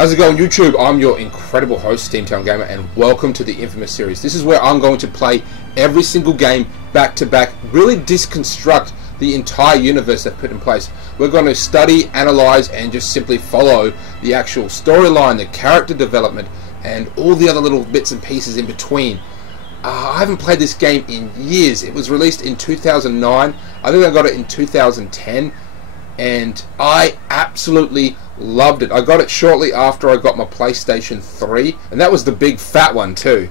How's it going, YouTube? I'm your incredible host, Steamtown Gamer, and welcome to the Infamous series. This is where I'm going to play every single game back to back, really deconstruct the entire universe they've put in place. We're going to study, analyze, and just simply follow the actual storyline, the character development, and all the other little bits and pieces in between. I haven't played this game in years. It was released in 2009. I think I got it in 2010, and I absolutely loved it. I got it shortly after I got my PlayStation 3, and that was the big fat one too.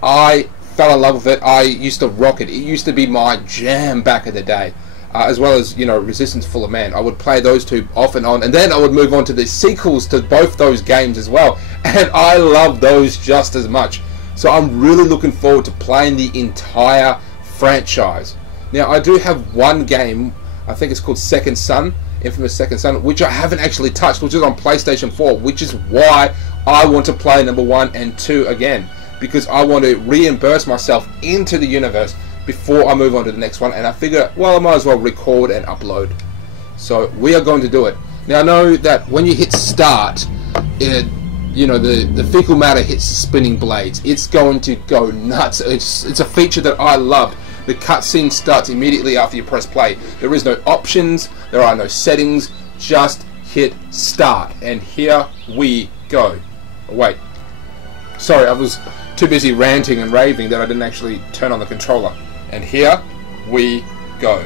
I fell in love with it. I used to rock it. It used to be my jam back in the day, as well as, you know, Resistance: Fall of Man. I would play those two off and on, and then I would move on to the sequels to both those games as well, and I love those just as much. So I'm really looking forward to playing the entire franchise. Now, I do have one game, I think it's called Second Son, Infamous Second Son, which I haven't actually touched, which is on PlayStation 4, which is why I want to play number 1 and 2 again, because I want to reimburse myself into the universe before I move on to the next one, and I figure, well, I might as well record and upload. So we are going to do it. Now, I know that when you hit start, you know, the fecal matter hits the spinning blades. It's going to go nuts. It's a feature that I loved. The cutscene starts immediately after you press play. There is no options, there are no settings, just hit start. And here we go. Oh, wait. Sorry, I was too busy ranting and raving that I didn't actually turn on the controller. And here we go.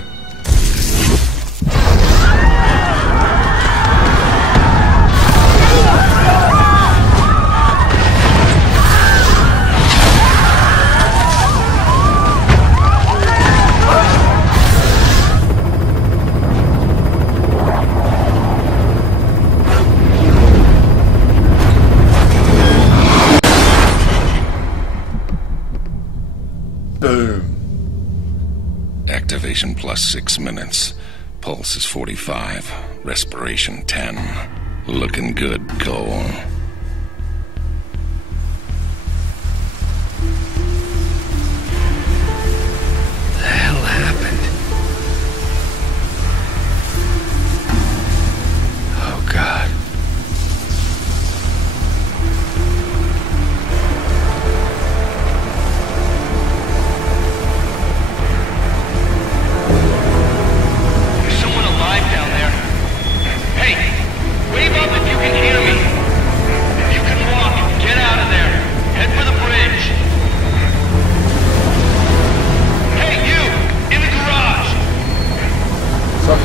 Boom. Activation plus 6 minutes. Pulse is 45. Respiration 10. Looking good, Cole. The hell happened? Oh, God.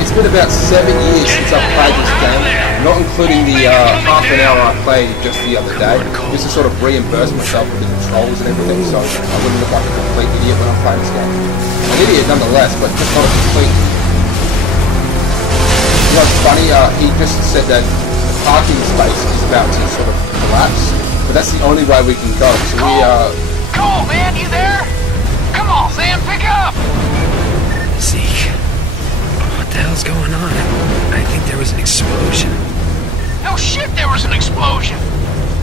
It's been about 7 years since I've played this game, not including the half an hour I played just the other day, just to sort of reimburse myself with the controls and everything, so I wouldn't look like a complete idiot when I'm playing this game. An idiot nonetheless, but just not a complete. You know, it's funny, he just said that the parking space is about to sort of collapse, but that's the only way we can go, so we Cole, man, you there? Come on, Sam, pick up! Zeke. What the hell's going on? I think there was an explosion. No shit, there was an explosion.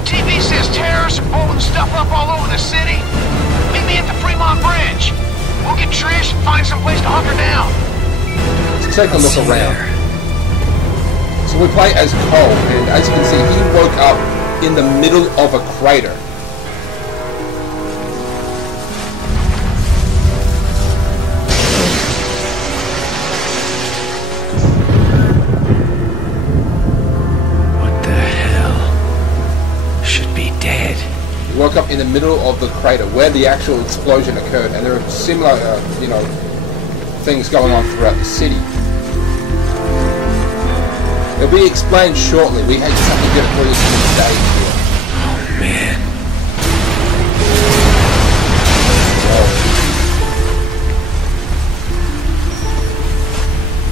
TV says terrorists are blowing stuff up all over the city. Meet me at the Fremont Bridge. We'll get Trish and find some place to hunker down. Let's take a look around. So we play as Cole, and as you can see, he woke up in the middle of a crater. Woke up in the middle of the crater where the actual explosion occurred, and there are similar, you know, things going on throughout the city. It'll be explained shortly. We had just have to get it through this stage here. Oh, man.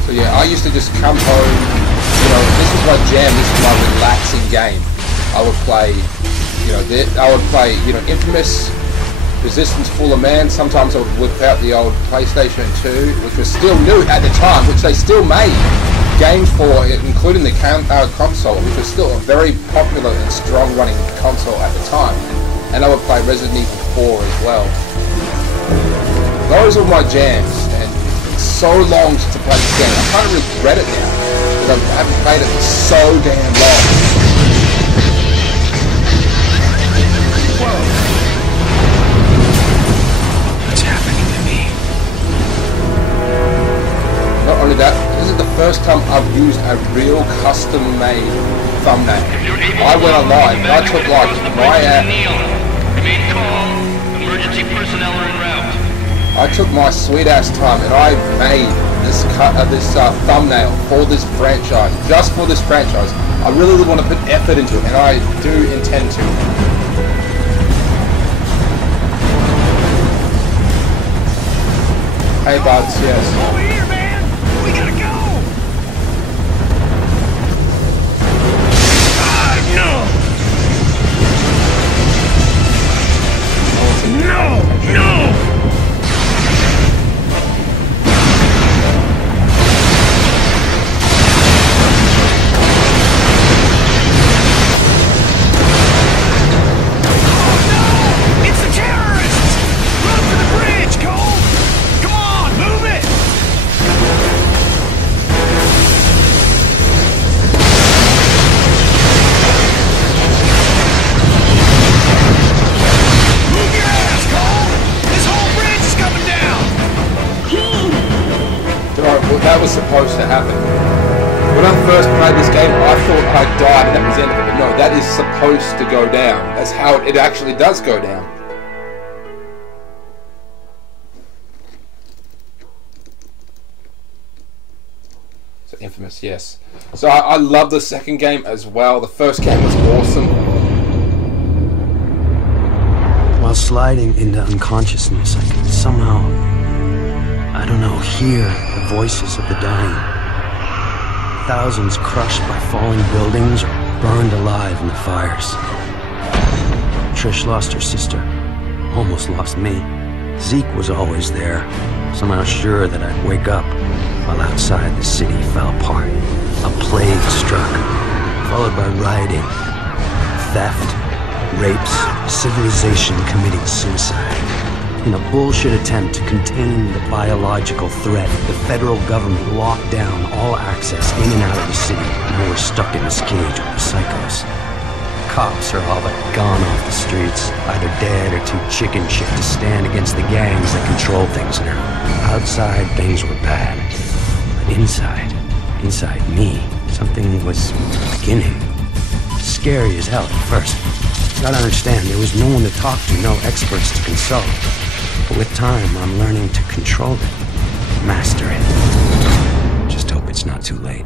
So yeah, I used to just come home, you know, this was my jam, this was my relaxing game. I would play, you know, I would play, you know, Infamous, Resistance: Fall of Man. Sometimes I would whip out the old PlayStation 2, which was still new at the time, which they still made games for, including the console, which was still a very popular and strong running console at the time. And I would play Resident Evil 4 as well. Those are my jams, and it's so long since I played this game. I kind of regret it now, because I haven't played it for so damn long. I've used a real custom-made thumbnail. I went online and I took like my I took my sweet ass time and I made this thumbnail for this franchise, just for this franchise. I really want to put effort into it, and I do intend to. Hey buds, yes. Over here, man! We gotta go! No! No! That was supposed to happen. When I first played this game, I thought I died and that was the end of it. But no, that is supposed to go down. That's how it actually does go down. So Infamous, yes. So I love the second game as well. The first game was awesome. While sliding into unconsciousness, I could somehow, I don't know, hear the voices of the dying. Thousands crushed by falling buildings or burned alive in the fires. Trish lost her sister, almost lost me. Zeke was always there, somehow sure that I'd wake up, while outside the city fell apart. A plague struck, followed by rioting, theft, rapes, civilization committing suicide. In a bullshit attempt to contain the biological threat, the federal government locked down all access in and out of the city, and we're stuck in this cage with the psychos. Cops are all but gone off the streets, either dead or too chicken shit to stand against the gangs that control things now. Outside, things were bad. But inside me, something was beginning. Scary as hell at first. Gotta understand, there was no one to talk to, no experts to consult. But with time, I'm learning to control it, master it. Just hope it's not too late.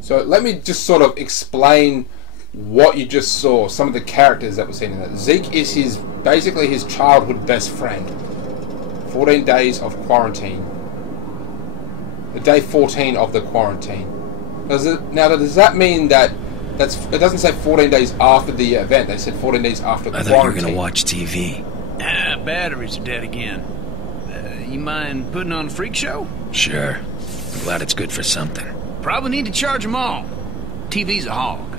So let me just sort of explain what you just saw, some of the characters that were seen in that. Zeke is basically his childhood best friend. 14 days of quarantine. The day 14 of the quarantine. Does that mean that it doesn't say 14 days after the event, they said 14 days after the quarantine. I thought you were gonna watch TV. Batteries are dead again. You mind putting on a freak show? Sure. I'm glad it's good for something. Probably need to charge them all. TV's a hog.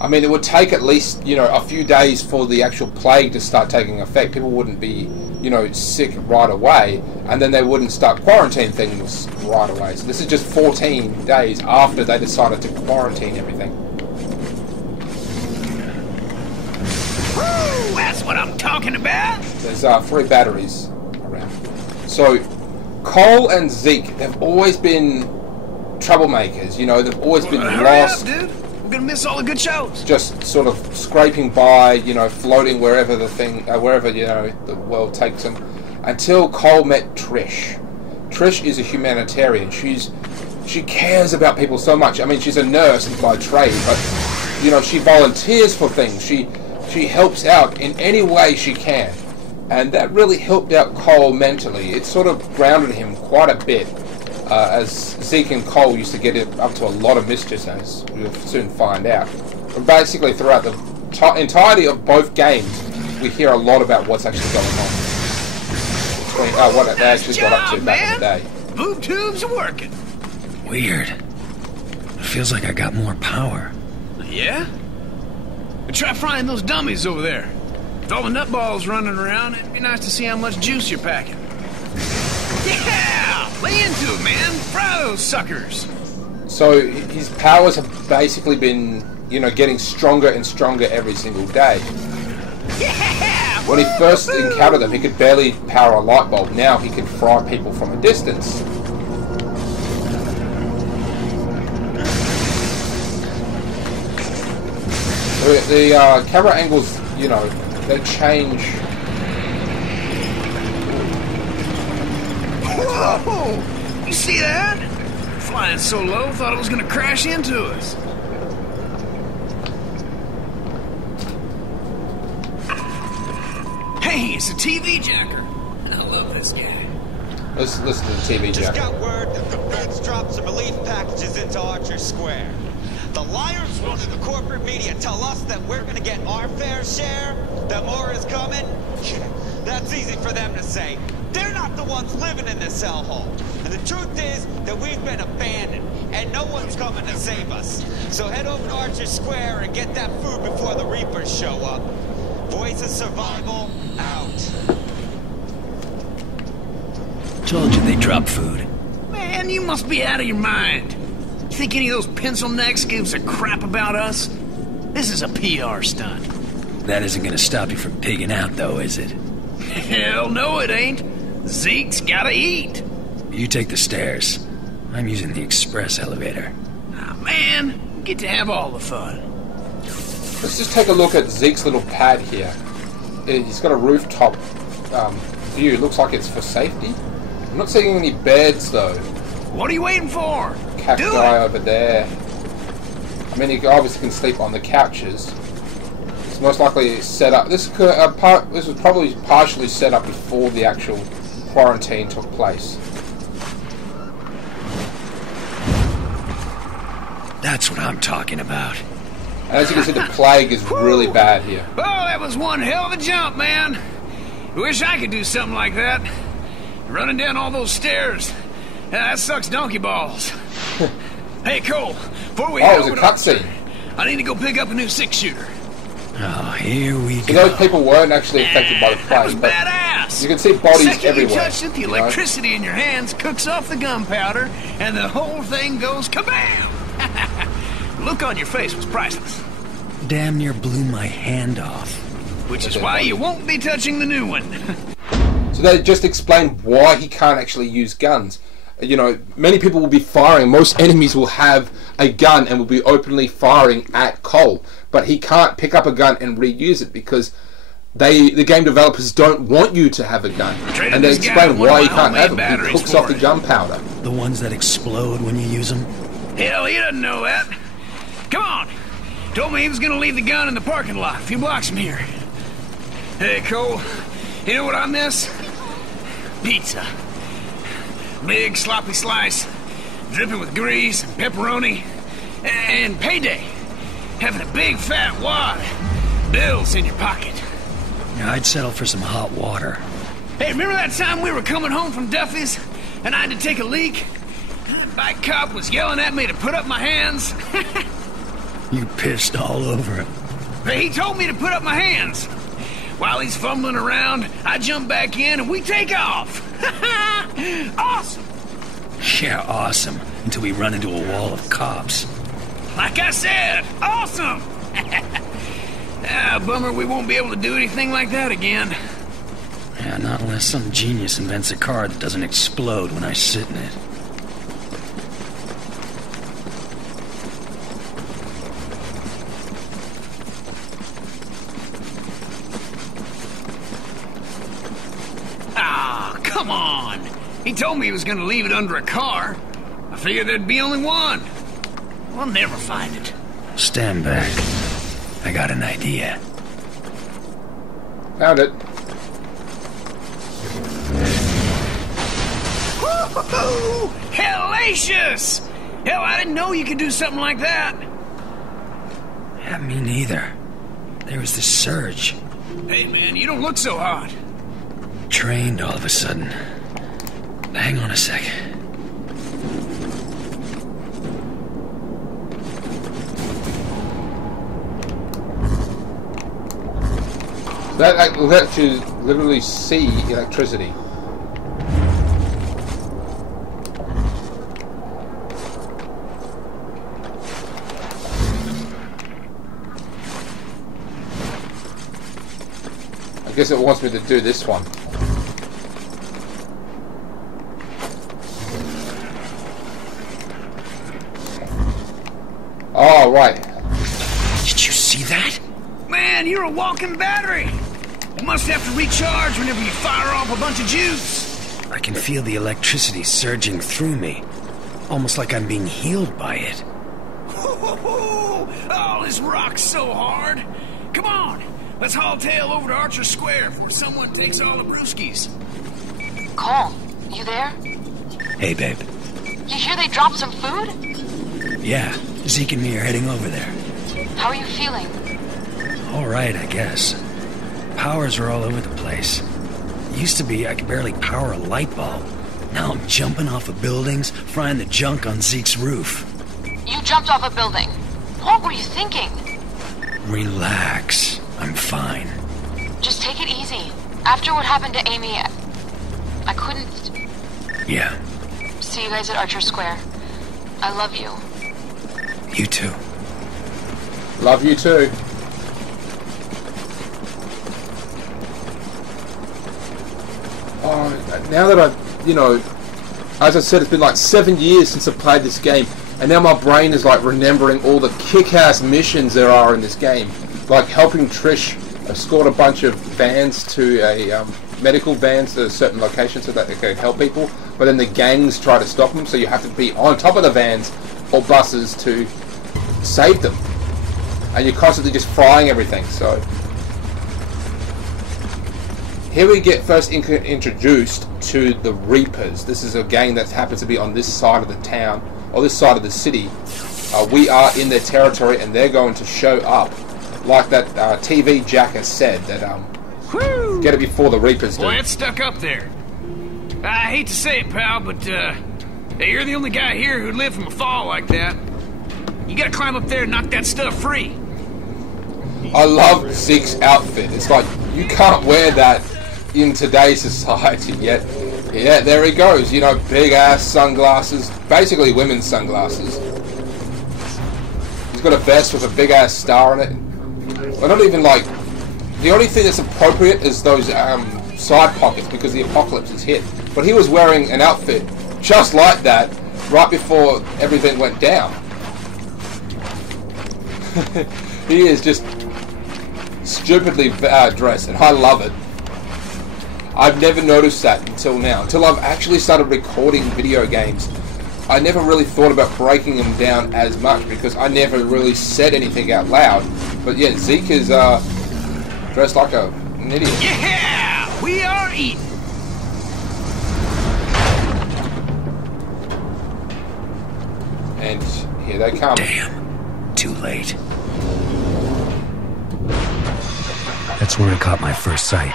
I mean, it would take at least, a few days for the actual plague to start taking effect. People wouldn't be, sick right away, and then they wouldn't start quarantine things right away. So this is just 14 days after they decided to quarantine everything. Woo! That's what I'm talking about! There's 3 batteries around. So, Cole and Zeke, they've always been troublemakers, they've always been lost. Hurry up, dude! We're gonna miss all the good shows. Just sort of scraping by, floating wherever the world takes them, until Cole met Trish. Trish is a humanitarian. She cares about people so much. I mean, she's a nurse by trade, but she volunteers for things. She helps out in any way she can, and that really helped out Cole mentally. It sort of grounded him quite a bit. As Zeke and Cole used to get up to a lot of mischief, as we'll soon find out. But basically, throughout the entirety of both games, we hear a lot about what's actually going on. What they actually got up to back in the day. Boob tubes are working. Weird. It feels like I got more power. Yeah? Try frying those dummies over there. With all the nutballs running around, it'd be nice to see how much juice you're packing. Yeah! Lay into it, man! Fry those suckers! So his powers have basically been, getting stronger and stronger every single day. Yeah! When he first encountered them, he could barely power a light bulb. Now he can fry people from a distance. The camera angles, you know, they change. Whoa! You see that? Flying so low, thought it was gonna crash into us. Hey, it's a TV jacker. I love this guy. Let's listen to the TV Just jacker. got word that the feds dropped some relief packages into Archer Square. The liars running the corporate media tell us that we're gonna get our fair share, that more is coming. That's easy for them to say. They're not the ones living in this hellhole. And the truth is that we've been abandoned, and no one's coming to save us. So head over to Archer Square and get that food before the Reapers show up. Voice of Survival, out. Told you they drop food. Man, you must be out of your mind. You think any of those pencil necks gives a crap about us? This is a PR stunt. That isn't gonna stop you from pigging out, though, is it? Hell no it ain't. Zeke's gotta eat. You take the stairs. I'm using the express elevator. Ah, man, we get to have all the fun. Let's just take a look at Zeke's little pad here. He's got a rooftop view. It looks like it's for safety. I'm not seeing any beds though. What are you waiting for? Cacti over there. I mean, he obviously can sleep on the couches. It's most likely set up. This was probably partially set up before the actual quarantine took place. That's what I'm talking about. And as you can see, the plague is really bad here. Oh, that was one hell of a jump, man. Wish I could do something like that. Running down all those stairs. That sucks donkey balls. Hey, Cole, before we Oh, it was a cutscene. I need to go pick up a new 6-shooter. Oh, here we So go. those people weren't actually affected by the That was plague, but badass. you can see bodies Second everywhere. you touch it, the electricity in your hands cooks off the gunpowder, and the whole thing goes kabam! The look on your face was priceless. Damn near blew my hand off. Which is why you won't be touching the new one. So they just explained why he can't actually use guns. You know, many people will be firing. Most enemies will have a gun and will be openly firing at Cole. But he can't pick up a gun and reuse it because the game developers don't want you to have a gun. And they explain why you can't have it. He cooks off the gunpowder. The ones that explode when you use them? Hell, he doesn't know that. Come on. Told me he was gonna leave the gun in the parking lot a few blocks from here. Hey, Cole, you know what I miss? Pizza. Big sloppy slice, dripping with grease and pepperoni, and payday. Having a big fat wad, bills in your pocket. Yeah, I'd settle for some hot water. Hey, remember that time we were coming home from Duffy's and I had to take a leak? The bike cop was yelling at me to put up my hands. You pissed all over him. Hey, he told me to put up my hands. While he's fumbling around, I jump back in and we take off. Awesome. Yeah, awesome. Until we run into a wall of cops. Like I said, awesome. Bummer we won't be able to do anything like that again. Yeah, not unless some genius invents a car that doesn't explode when I sit in it. Ah, come on. He told me he was going to leave it under a car. I figured there'd be only one. We'll never find it. Stand back. I got an idea. Found it. Woo-hoo-hoo! Hellacious! Hell, I didn't know you could do something like that. Yeah, me neither. There was this surge. Hey, man, you don't look so hot. Trained all of a sudden. Hang on a sec. That lets you literally see electricity. I guess it wants me to do this one. Oh, right. Did you see that? Man, you're a walking battery. You must have to recharge whenever you fire off a bunch of juice. I can feel the electricity surging through me. Almost like I'm being healed by it. Oh, this rocks so hard. Come on, let's haul tail over to Archer Square before someone takes all the brewskis. Cole, you there? Hey, babe. You hear they dropped some food? Yeah, Zeke and me are heading over there. How are you feeling? All right, I guess. Powers are all over the place. Used to be I could barely power a light bulb. Now I'm jumping off of buildings, frying the junk on Zeke's roof. You jumped off a building. What were you thinking? Relax. I'm fine. Just take it easy. After what happened to Amy, I couldn't... Yeah. See you guys at Archer Square. I love you. You too. Love you too. Oh, now that I've, you know, as I said, it's been like 7 years since I've played this game, and now my brain is like remembering all the kick-ass missions there are in this game, like helping Trish escort a bunch of vans to a medical vans to a certain location so that they can help people, but then the gangs try to stop them, so you have to be on top of the vans or buses to save them, and you're constantly just frying everything. So here we get first introduced to the Reapers. This is a gang that happens to be on this side of the town, or this side of the city. We are in their territory, and they're going to show up, like that TV Jack has said, that get it before the Reapers do. Boy, it's stuck up there. I hate to say it, pal, but hey, you're the only guy here who'd live from a fall like that. You gotta climb up there and knock that stuff free. I love Zeke's outfit. It's like, you can't wear that in today's society yet. Yeah, there he goes. You know, big ass sunglasses, basically women's sunglasses. He's got a vest with a big ass star on it. But not even like, the only thing that's appropriate is those side pockets because the apocalypse is hit. But he was wearing an outfit just like that right before everything went down. He is just stupidly dressed, and I love it. I've never noticed that until now, until I've actually started recording video games. I never really thought about breaking them down as much because I never really said anything out loud. But yeah, Zeke is dressed like an idiot. Yeah, we are eating. And here they come. Damn, too late. That's where I caught my first sight.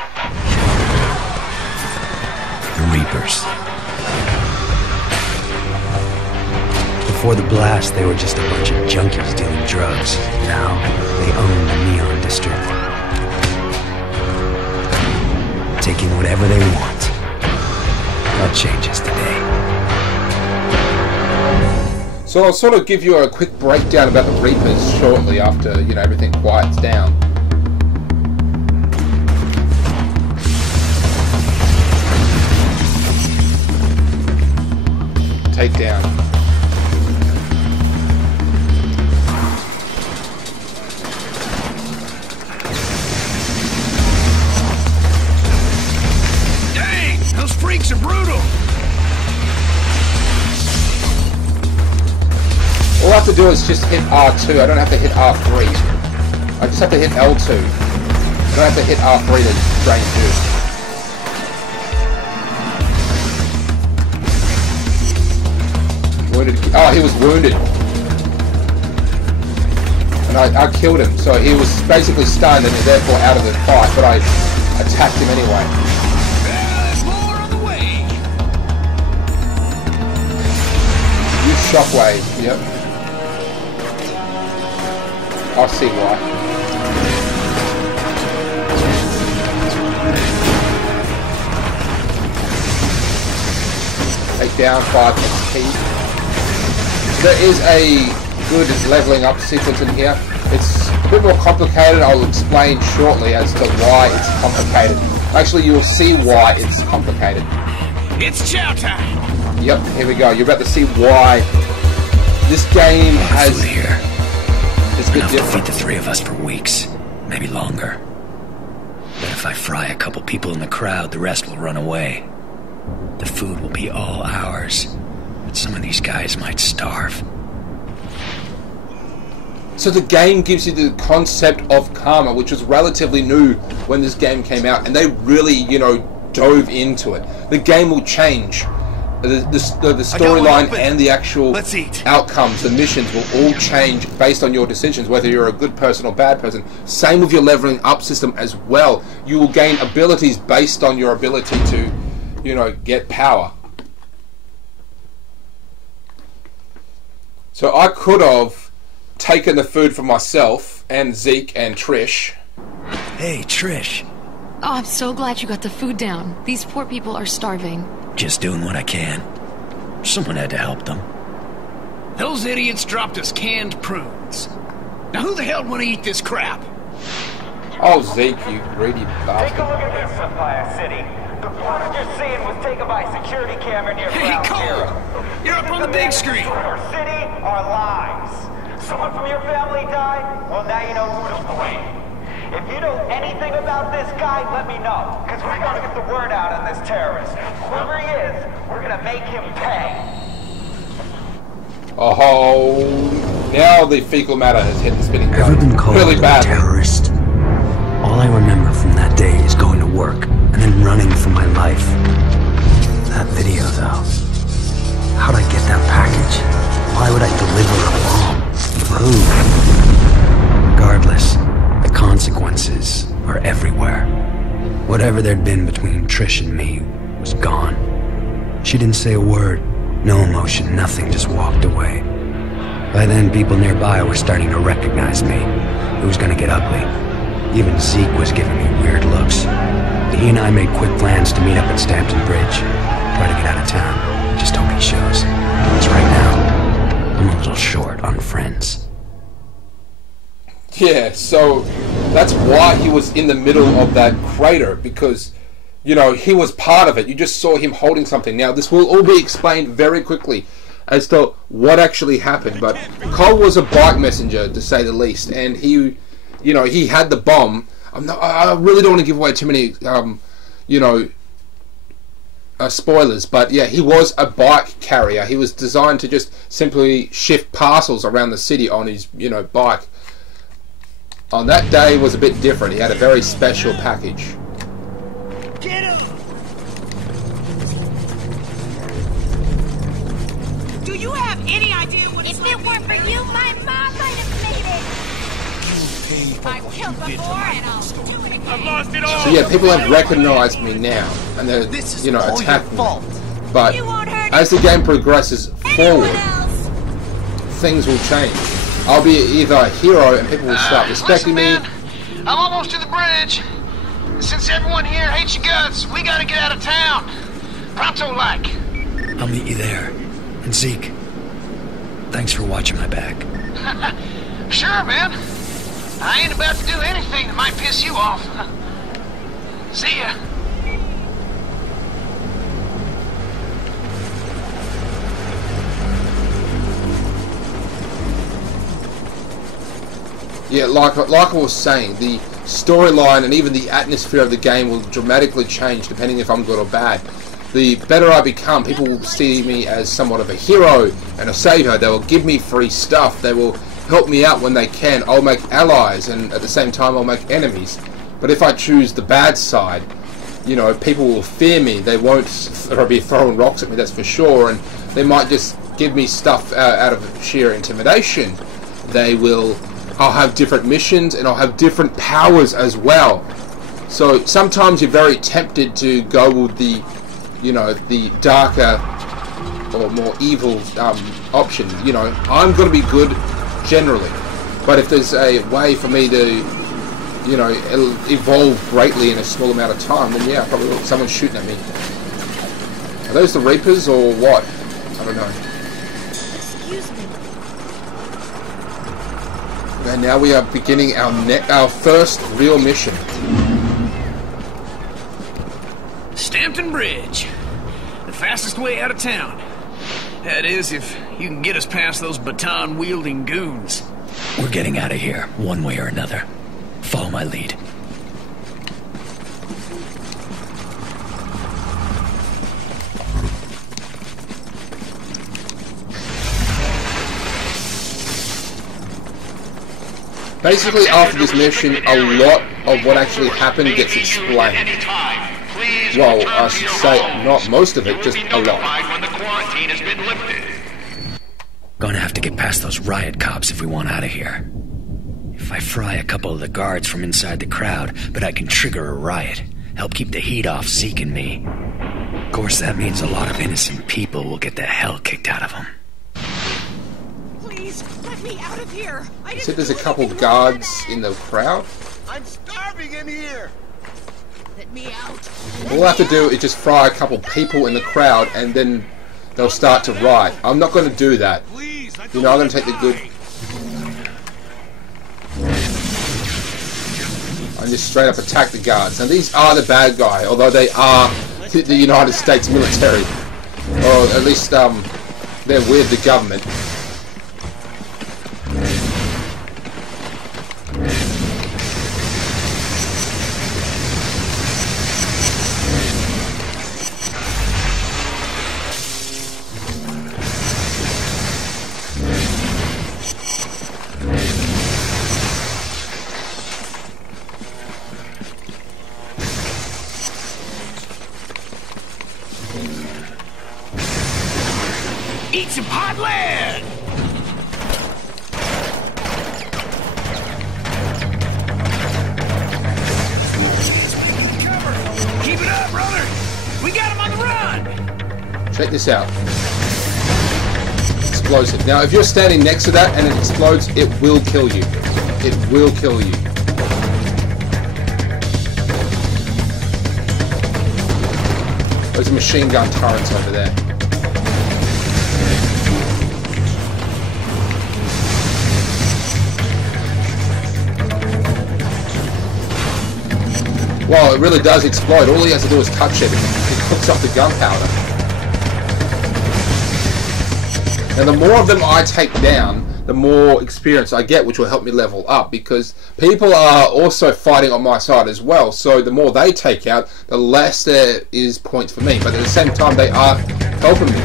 The Reapers. Before the blast, they were just a bunch of junkies dealing drugs. Now, they own the Neon District. Taking whatever they want. That changes today. So I'll sort of give you a quick breakdown about the Reapers shortly after, you know, everything quiets down. Take down. Dang, those freaks are brutal. All I have to do is just hit R2. I don't have to hit R3. I just have to hit L2. I don't have to hit R3 to drain juice. Wounded. Oh, he was wounded. And I killed him. So he was basically stunned and therefore out of the fight, but I attacked him anyway. There's more on the way. Use shockwave. Yep. I see why. Take down 5 XP. There is a good leveling up sequence in here, It's a bit more complicated. I'll explain shortly as to why it's complicated. Actually, you'll see why it's complicated. It's chow time. Yep, here we go. You're about to see why this game has... Food here. It's a bit Enough to different. feed the three of us for weeks, maybe longer. But if I fry a couple people in the crowd, the rest will run away. The food will be all ours, but some of these guys might starve. So the game gives you the concept of karma, which was relatively new when this game came out, and they really, you know, dove into it. The game will change. The storyline and the actual outcomes, the missions will all change based on your decisions, whether you're a good person or bad person. Same with your leveling up system as well. You will gain abilities based on your ability to, you know, get power. So I could have taken the food for myself and Zeke and Trish. Hey, Trish. Oh, I'm so glad you got the food down. These poor people are starving. Just doing what I can. Someone had to help them. Those idiots dropped us canned prunes. Now who the hell want to eat this crap? Oh, Zeke, you greedy Take a bastard. look at this, Empire City. The footage you're seeing was taken by a security camera near Hey, Ground Cole! Zero. You're up on the big screen. Our city, our lives. Someone from your family died? Well, now you know who to blame. If you know anything about this guy, let me know. Because we gotta get the word out on this terrorist. Whoever he is, we're gonna make him pay. Oh, now the fecal matter has hit the spinning gun. Ever been called really a bad. terrorist? All I remember from that day is going to work and then running for my life. That video, though. How'd I get that package? Why would I deliver a bomb? For who? Regardless, the consequences are everywhere. Whatever there'd been between Trish and me was gone. She didn't say a word, no emotion, nothing, just walked away. By then, people nearby were starting to recognize me. It was gonna get ugly. Even Zeke was giving me weird looks. He and I made quick plans to meet up at Stampton Bridge. Try to get out of town. Just hope he shows. Because right now, I'm a little short on friends. Yeah, so that's why he was in the middle of that crater, because, you know, he was part of it. You just saw him holding something. Now, this will all be explained very quickly as to what actually happened, but Cole was a bike messenger, to say the least, and he, you know, he had the bomb. I really don't want to give away too many, you know, spoilers, but yeah, he was a bike carrier. He was designed to just simply shift parcels around the city on his, you know, bike. On that day was a bit different. He had a very special package. Get up! Do you have any idea what it's like? If it weren't for you, my mom might have made it. I've killed before and I'll do it again. I've lost it all. So yeah, people have recognized me now, and they're, you know, attacking me. But as the game progresses forward, things will change. I'll be either a hero and people will start respecting me. I'm almost to the bridge. Since everyone here hates your guts, we gotta get out of town. Pronto-like. I'll meet you there. And Zeke, thanks for watching my back. Sure, man. I ain't about to do anything that might piss you off. See ya. Yeah, like I was saying, the storyline and even the atmosphere of the game will dramatically change depending if I'm good or bad. The better I become, people will see me as somewhat of a hero and a savior. They will give me free stuff. They will help me out when they can. I'll make allies, and at the same time I'll make enemies. But if I choose the bad side, you know, people will fear me. They won't be throwing rocks at me, that's for sure, and they might just give me stuff out of sheer intimidation. I'll have different missions, and I'll have different powers as well. So sometimes you're very tempted to go with the, you know, the darker or more evil option. You know, I'm going to be good generally, but if there's a way for me to, you know, evolve greatly in a small amount of time, then yeah, probably will. Someone's shooting at me. Are those the Reapers or what? I don't know. Excuse me. And now we are beginning our first real mission. Stampton Bridge. The fastest way out of town. That is, if you can get us past those baton-wielding goons. We're getting out of here, one way or another. Follow my lead. Basically, after this mission, a lot of what actually happened gets explained. Well, I should say, not most of it, just a lot. Gonna have to get past those riot cops if we want out of here. If I fry a couple of the guards from inside the crowd, but I can trigger a riot, help keep the heat off Zeke and me. Of course, that means a lot of innocent people will get the hell kicked out of them. Let me out of here. You said there's a couple guards in the crowd? I'm starving in here. Let me out. All I have to do is just fry a couple people in the crowd and then they'll start to riot. I'm not going to do that. You know, I'm going to take the good... and just straight up attack the guards. Now these are the bad guy, although they are the United States military. Or at least they're with the government. Eat some hot lead! Keep it up, brother! We got him on the run! Check this out. Explosive. Now, if you're standing next to that and it explodes, it will kill you. It will kill you. There's machine gun turrets over there. Well, it really does explode. All he has to do is touch it. It cooks up the gunpowder. And the more of them I take down, the more experience I get, which will help me level up, because people are also fighting on my side as well. So the more they take out, the less there is points for me. But at the same time, they are helping me.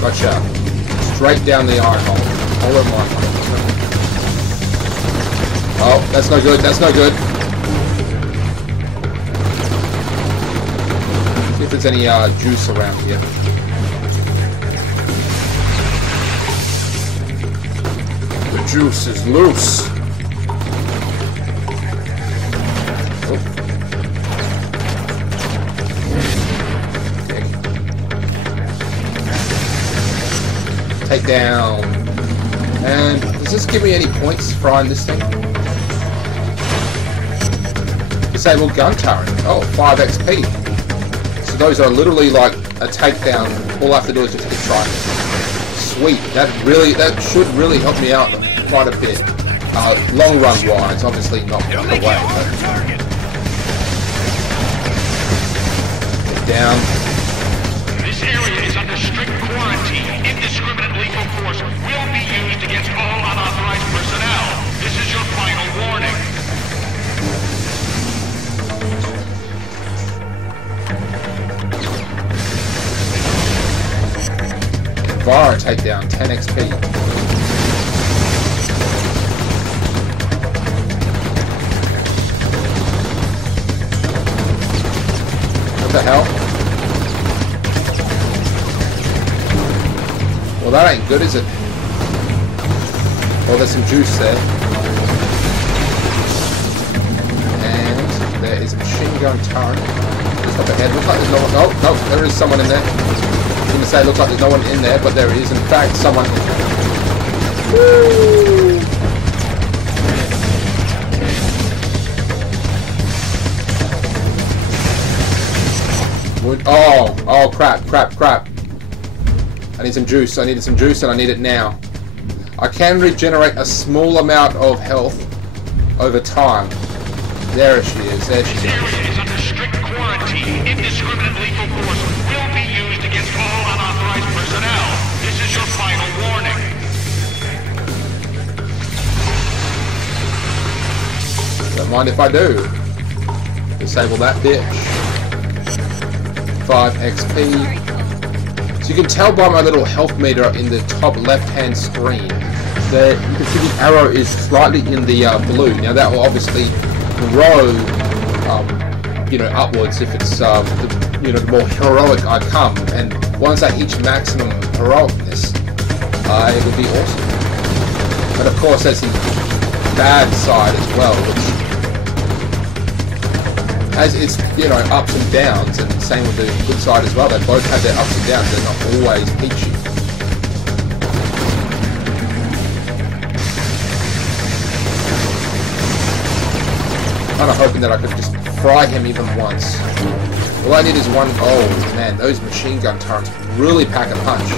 Gotcha. Straight down the eye hole. Hole in my hole. Oh, that's no good. That's no good. See if there's any juice around here. The juice is loose. Take down. And does this give me any points frying this thing? Disable gun turret. Oh, 5 XP. So those are literally like a takedown. All I have to do is just hit try. Sweet. That should really help me out quite a bit. Long run wise, obviously not the way. Get down. This area is under strict quarantine. Indiscriminate lethal force will be used against all unauthorized personnel. This is your final warning. Vara takedown, 10 XP. What the hell? Well, that ain't good, is it? Oh, there's some juice there. And there is a machine gun turret just up ahead. Looks like there's no one. Oh, no, there is someone in there. I was going to say, looks like there's no one in there, but there is, in fact, someone. Woo! crap. I need some juice. I needed some juice and I need it now. I can regenerate a small amount of health over time. There she is. There she is. This area is under strict quarantine. Indiscriminate lethal force will be used against all unauthorized personnel. This is your final warning. Don't mind if I do. Disable that bitch. 5 XP. So you can tell by my little health meter in the top left-hand screen that you can see the arrow is slightly in the blue. Now that will obviously grow, you know, upwards if it's you know, the more heroic I come. And once I hit maximum heroicness, it would be awesome. But of course, there's the bad side as well, which has its, you know, ups and downs, and same with the good side as well. They both have their ups and downs. They're not always peachy. Kind of hoping that I could just fry him even once. All I need is one gold. Man, those machine gun turrets really pack a punch.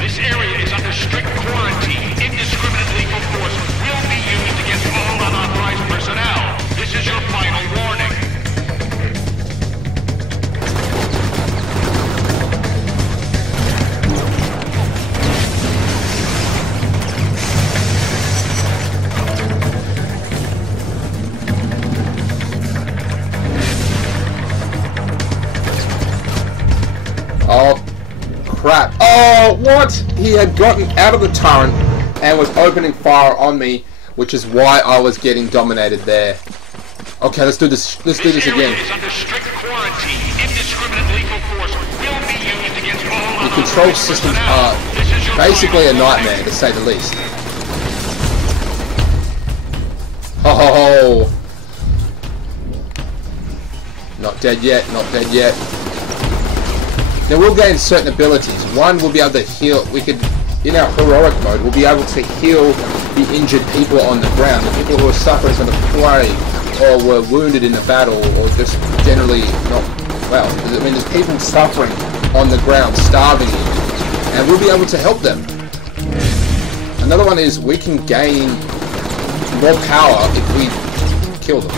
This area is under strict quarantine. Indiscriminate lethal force will be used against all unauthorized personnel. This is your final warning. Oh, crap. Oh, what? He had gotten out of the turret and was opening fire on me, which is why I was getting dominated there. Okay, let's do this. Let's do this again. The control systems are basically a nightmare, to say the least. Oh, not dead yet. Not dead yet. Now we'll gain certain abilities. One, we'll be able to heal. We could, in our heroic mode, we'll be able to heal the injured people on the ground, the people who are suffering from the plague, or were wounded in the battle, or just generally not well. I mean, there's people suffering on the ground, starving, and we'll be able to help them. Another one is we can gain more power if we kill them.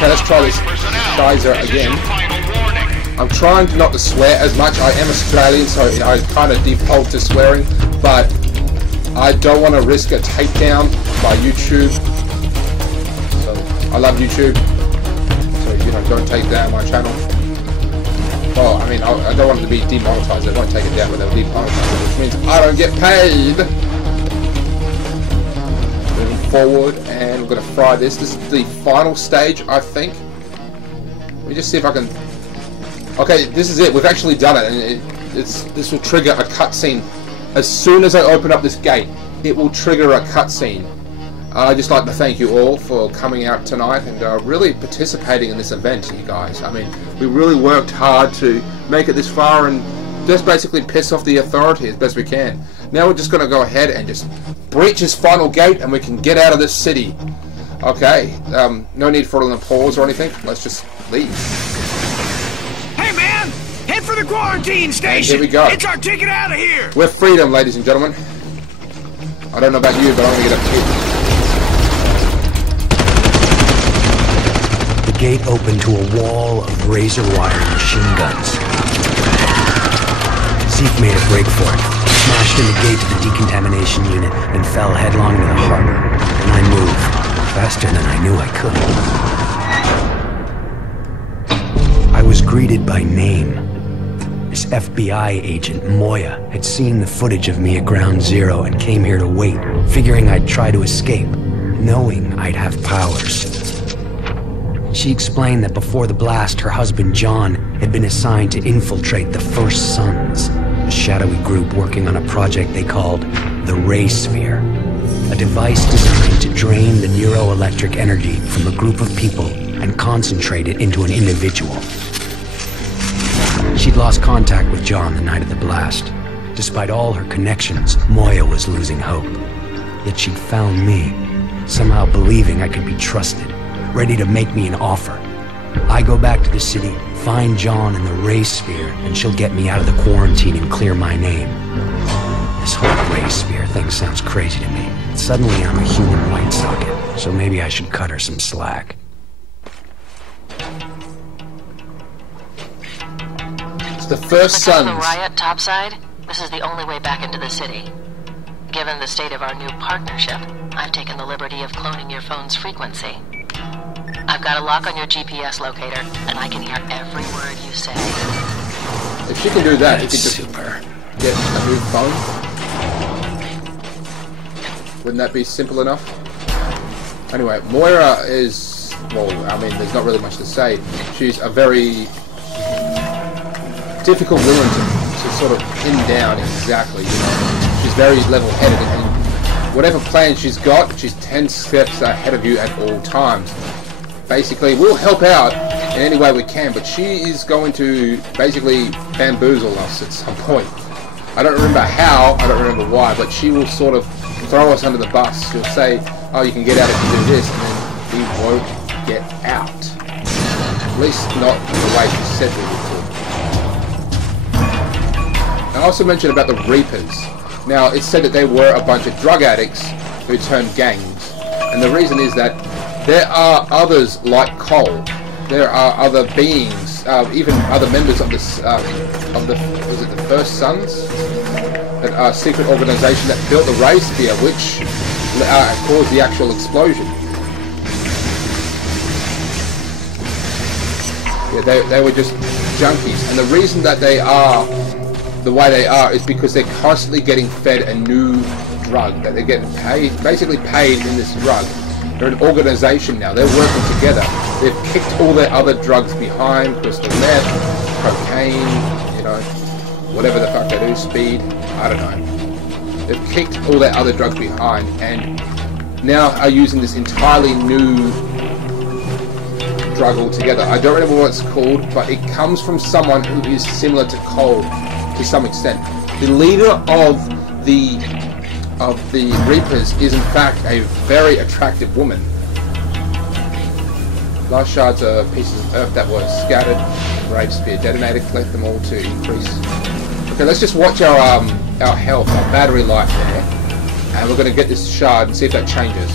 Okay, let's try this Shizer again. I'm trying not to swear as much. I am Australian, so I kind of default to swearing, but I don't want to risk a takedown by YouTube. So I love YouTube, so you know, don't take down my channel. Well, I mean, I don't want it to be demonetized. I won't take it down, but they'll demonetize it, which means I don't get paid. Forward, and we're going to fry this. This is the final stage, I think. Let me just see if I can... Okay, this is it. We've actually done it, and this will trigger a cutscene. As soon as I open up this gate, it will trigger a cutscene. I'd just like to thank you all for coming out tonight and really participating in this event, you guys. I mean, we really worked hard to make it this far and just basically piss off the authority as best we can. Now we're just going to go ahead and just breach this final gate and we can get out of this city. Okay, no need for an applause or anything. Let's just leave. Hey man, head for the quarantine station. And here we go. It's our ticket out of here. We're freedom, ladies and gentlemen. I don't know about you, but I'm going to get a kick. The gate opened to a wall of razor wire machine guns. Zeke made a break for it, smashed in the gate to the decontamination unit, and fell headlong to the harbor. And I moved, faster than I knew I could. I was greeted by name. This FBI agent, Moya, had seen the footage of me at Ground Zero and came here to wait, figuring I'd try to escape, knowing I'd have powers. She explained that before the blast, her husband John had been assigned to infiltrate the First Sons, a shadowy group working on a project they called the Ray Sphere, a device designed to drain the neuroelectric energy from a group of people and concentrate it into an individual. She'd lost contact with John the night of the blast. Despite all her connections, Moya was losing hope. Yet she'd found me, somehow believing I could be trusted, ready to make me an offer. I go back to the city, find John in the Ray Sphere, and she'll get me out of the quarantine and clear my name. This whole Ray Sphere thing sounds crazy to me. Suddenly I'm a human light socket, so maybe I should cut her some slack. It's the First Sons. Because of the riot topside, this is the only way back into the city. Given the state of our new partnership, I've taken the liberty of cloning your phone's frequency. I've got a lock on your GPS locator, and I can hear every word you say. If she can do that, you can just super. Get a new phone. Wouldn't that be simple enough? Anyway, Moira is, well, I mean, there's not really much to say. She's a very difficult villain to sort of pin down exactly, you know. She's very level-headed, and whatever plan she's got, she's 10 steps ahead of you at all times. Basically, we'll help out in any way we can, but she is going to basically bamboozle us at some point. I don't remember how, I don't remember why, but she will sort of throw us under the bus. She'll say, oh, you can get out if you do this, and then we won't get out. At least not the way she said we would. I also mentioned about the Reapers. Now, it's said that they were a bunch of drug addicts who turned gangs, and the reason is that there are others like Cole. There are other beings, even other members of this, was it the First Sons? A secret organization that built the Ray Sphere, which caused the actual explosion. Yeah, they were just junkies, and the reason that they are the way they are is because they're constantly getting fed a new drug, that they're getting paid, basically paid in this drug. They're an organization now, they're working together. They've kicked all their other drugs behind, crystal meth, cocaine, you know, whatever the fuck they do, speed, I don't know. They've kicked all their other drugs behind and now are using this entirely new drug altogether. I don't remember what it's called, but it comes from someone who is similar to Cole to some extent. The leader of the Reapers is in fact a very attractive woman. Last shards are pieces of earth that were scattered. Ray Sphere detonated. Collect them all to increase. Okay, let's just watch our health, our battery life there, and we're going to get this shard and see if that changes.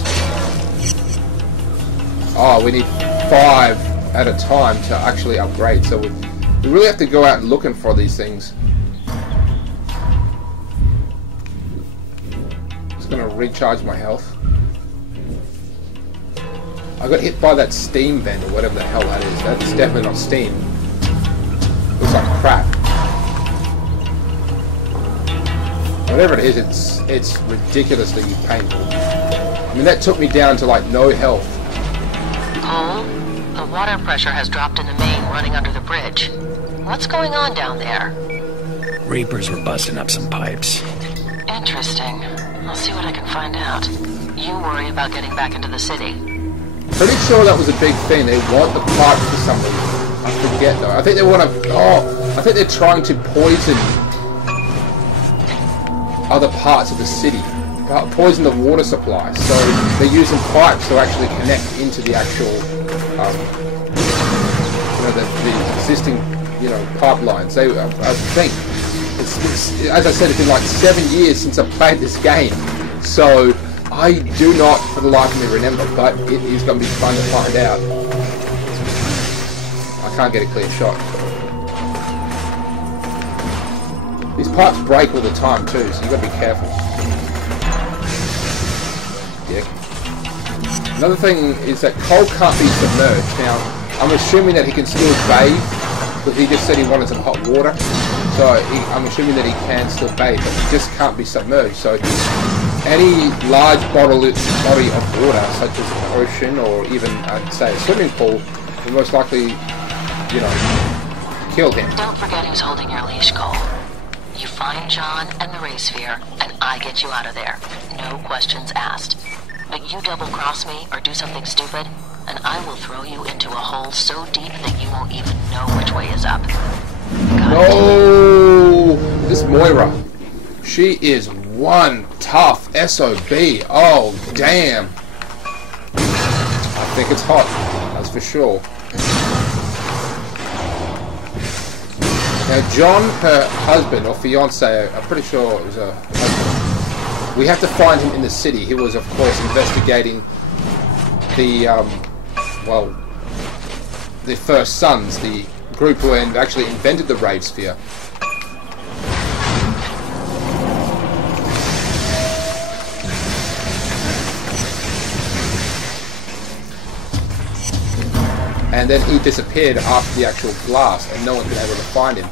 Oh, we need 5 at a time to actually upgrade, so we really have to go out looking for these things. Just going to recharge my health. I got hit by that steam vent or whatever the hell that is. That's definitely not steam. Looks like crap. Whatever it is, it's ridiculously painful. I mean, that took me down to like no health. Cole, the water pressure has dropped in the main running under the bridge. What's going on down there? Reapers were busting up some pipes. Interesting. I'll see what I can find out. You worry about getting back into the city. Pretty sure that was a big thing. They want the pipes for some reason. I forget though. I think they want to. Oh, I think they're trying to poison other parts of the city. Poison the water supply. So they're using pipes to actually connect into the actual, the existing, pipelines. They, I think, it's, as I said, it's been like 7 years since I played this game. So I do not, for the life of me, remember, but it is going to be fun to find out. I can't get a clear shot. These pipes break all the time too, so you've got to be careful. Dick. Another thing is that Cole can't be submerged. Now, I'm assuming that he can still bathe, because he just said he wanted some hot water. So I'm assuming that he can still bathe, but he just can't be submerged. So any large body of water, such as an ocean or even, I'd say, a swimming pool, will most likely, you know, kill him. Don't forget who's holding your leash, Cole. You find John and the Ray Sphere, and I get you out of there. No questions asked. But you double-cross me or do something stupid, and I will throw you into a hole so deep that you won't even know which way is up. No! This Moira, she is one tough SOB. Oh, damn. I think it's hot, that's for sure. Now, John, her husband, or fiance, I'm pretty sure it was a husband. We have to find him in the city. He was, of course, investigating the, well, the First Sons, the group who actually invented the Rave Sphere. And then he disappeared after the actual blast, and no one's been able to find him.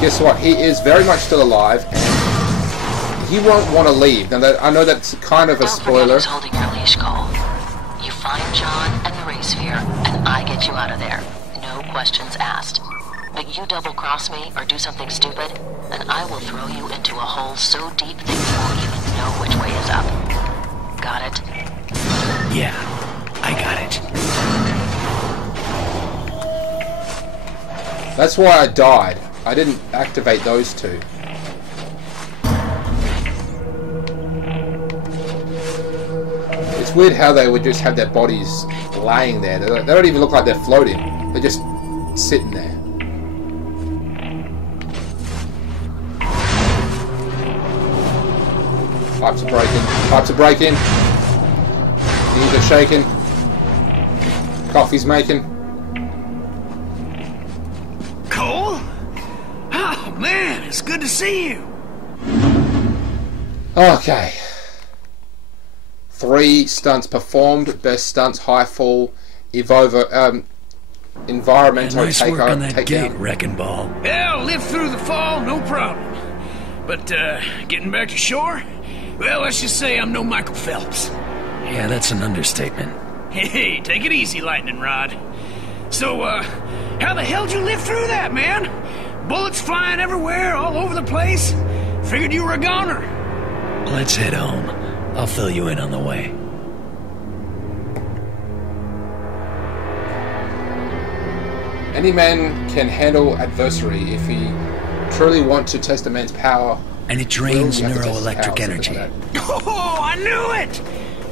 Guess what? He is very much still alive, and he won't want to leave. Now, I know that's kind of a spoiler. Don't forget who's holding your leash, Cole. You find John and the Ray Sphere, and I get you out of there. No questions asked. But you double-cross me or do something stupid, and I will throw you into a hole so deep that you won't even know which way is up. Got it? Yeah, I got it. That's why I died. I didn't activate those two. It's weird how they would just have their bodies laying there. They don't even look like they're floating. They're just sitting there. Pipes are breaking. Pipes are breaking. Knees are shaking. Coffee's making. Cole? Oh, man, it's good to see you. Okay. 3 stunts performed. Best stunts, high fall, environmental nice work on that gate, takedown. Wrecking Ball. Yeah, I'll live through the fall, no problem. But, getting back to shore? Well, let's just say I'm no Michael Phelps. Yeah, that's an understatement. Hey, take it easy, Lightning Rod. So, how the hell'd you live through that, man? Bullets flying everywhere, all over the place? Figured you were a goner. Let's head home. I'll fill you in on the way. Any man can handle adversary if he truly wants to test a man's power. And it drains neuroelectric energy. Oh, I knew it!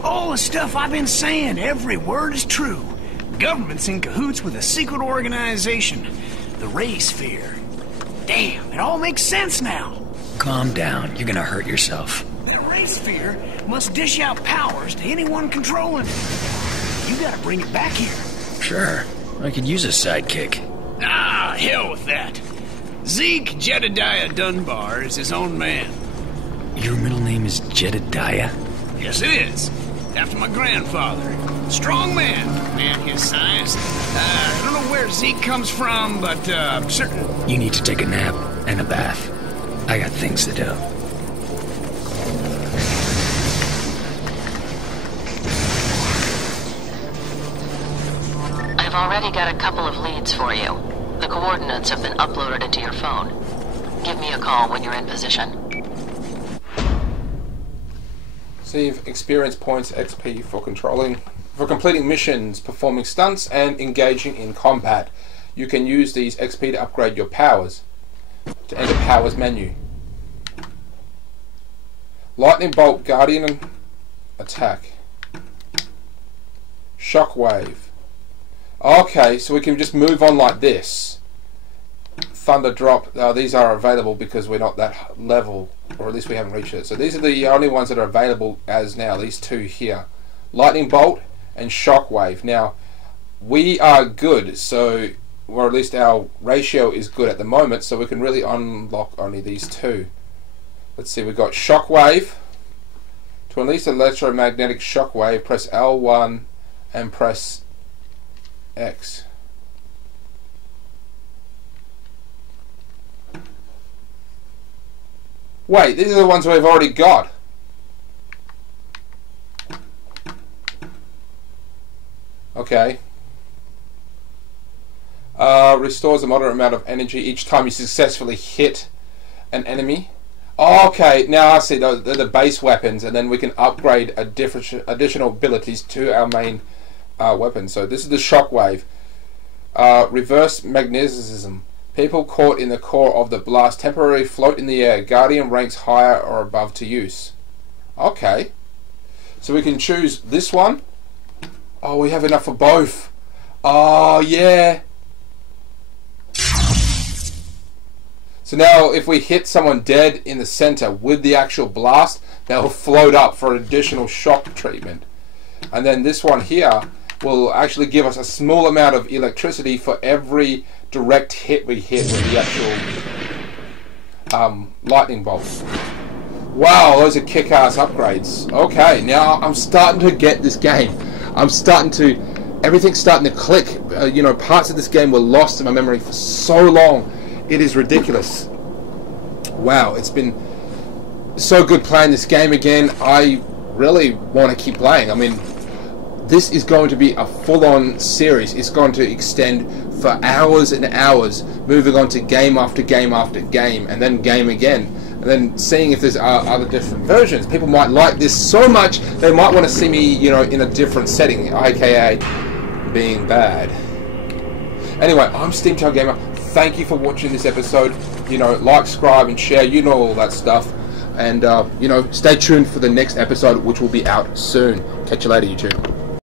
All the stuff I've been saying, every word is true. Government's in cahoots with a secret organization, the Ray Sphere. Damn, it all makes sense now. Calm down, you're gonna hurt yourself. The Ray Sphere must dish out powers to anyone controlling it. You gotta bring it back here. Sure, I could use a sidekick. Ah, hell with that. Zeke Jedediah Dunbar is his own man. Your middle name is Jedediah? Yes, it is. After my grandfather. Strong man his size. I don't know where Zeke comes from, but certain... You need to take a nap and a bath. I got things to do. I've already got a couple of leads for you. The coordinates have been uploaded into your phone. Give me a call when you're in position. Receive experience points XP for completing missions, performing stunts, and engaging in combat. You can use these XP to upgrade your powers. To enter powers menu. Lightning Bolt, Guardian attack. Shockwave. Okay, so we can just move on like this. Thunder Drop, these are available because we're not that level, or at least we haven't reached it. So these are the only ones that are available as now, these two here. Lightning Bolt and Shockwave. Now, we are good, so, or at least our ratio is good at the moment, so we can really unlock only these two. Let's see, we've got Shockwave. To release electromagnetic shockwave, press L1 and press X. Wait, these are the ones we've already got. Okay. Restores a moderate amount of energy each time you successfully hit an enemy. Oh, okay, now I see the base weapons, and then we can upgrade additional abilities to our main weapon. So this is the shockwave. Reverse magnetism. People caught in the core of the blast temporarily float in the air. Guardian ranks higher or above to use. Okay. So we can choose this one. Oh, we have enough for both. Oh, yeah. So now if we hit someone dead in the center with the actual blast, they'll float up for additional shock treatment. And then this one here will actually give us a small amount of electricity for every direct hit we hit with the actual lightning bolt. Wow, those are kick-ass upgrades. Okay, now I'm starting to get this game. Everything's starting to click. You know, parts of this game were lost in my memory for so long. It is ridiculous. Wow, it's been so good playing this game again. I really want to keep playing. I mean, this is going to be a full-on series. It's going to extend for hours and hours, moving on to game after game after game, and then game again, and then seeing if there's other different versions. People might like this so much they might want to see me, you know, in a different setting, aka being bad. Anyway, I'm Steamtown Gamer. Thank you for watching this episode. You know, like, subscribe, and share. You know all that stuff. And you know, stay tuned for the next episode, which will be out soon. Catch you later, YouTube.